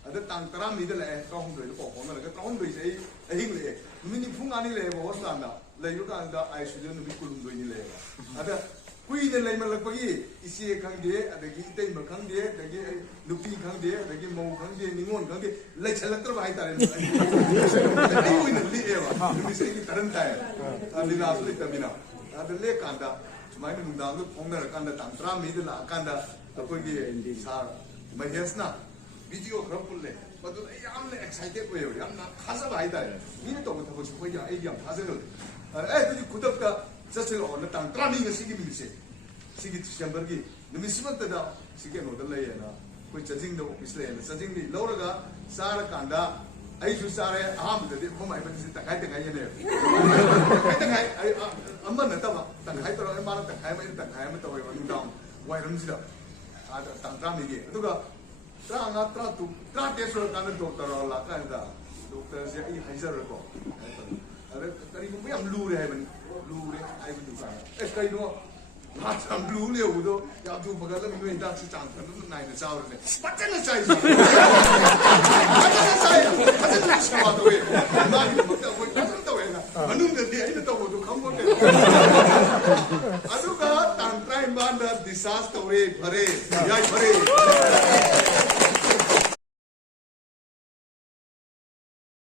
ada tang teram itu leh, kau hong itu pokok mana, kau hong itu ahing leh, mini pung ani leh, bawa sana, leh itu kan ada air sudah nubi kulum ini leh, ada kui ini leh malah pergi, isi kang dia, ada kita imbang kang dia, ada nubi kang dia, ada mau kang dia, ningon kang dia, leh celak terbahaya tarin, ini kui ini leh wah, nubi segi taran tay, ada lasu itu bina, ada leh kanda, cuma ini nungdang tu pong mana kanda tang teram itu lah kanda, apa lagi sar, mahiasna. video 그런 볼래. 맞도 야암네 excited 보여요. 야암나 가사가 아니다. 니네 또 못하고 싶어. 야 애기야 가사를. 애들이 구독자 자체가 어느 땅 트라밍의 시기 미세. 시기 시험벌기. 너무 심었다. 시기 노들래야나. 그 저징도 미슬래야. 저징이 러러가 사라 간다. 아이주 사래 아무데 보면 이번에 딱 가야 되겠네요. 가야 엄마 넣다 봐. 딱 가야 들어 엄마는 딱 가야면 딱 가야면 또 이거 눈담. 와 이러면서 땅 트라밍이. 누가 Terang tu, terang desor kan dokter Allah kan dah, dokter saya ini hajar ko. Ada tadi pun yang blue deh, blue deh, air itu kan. Sekali dua, macam blue deh udah, yang tu bagai lagi ni dah secang, tu naik tu jauh deh. Macam mana saya? Macam mana saya tu? Mari macam tu na. Manung dia ini tu tu kamu deh. Aduh kan, tang try bandar disaster pare, ya pare.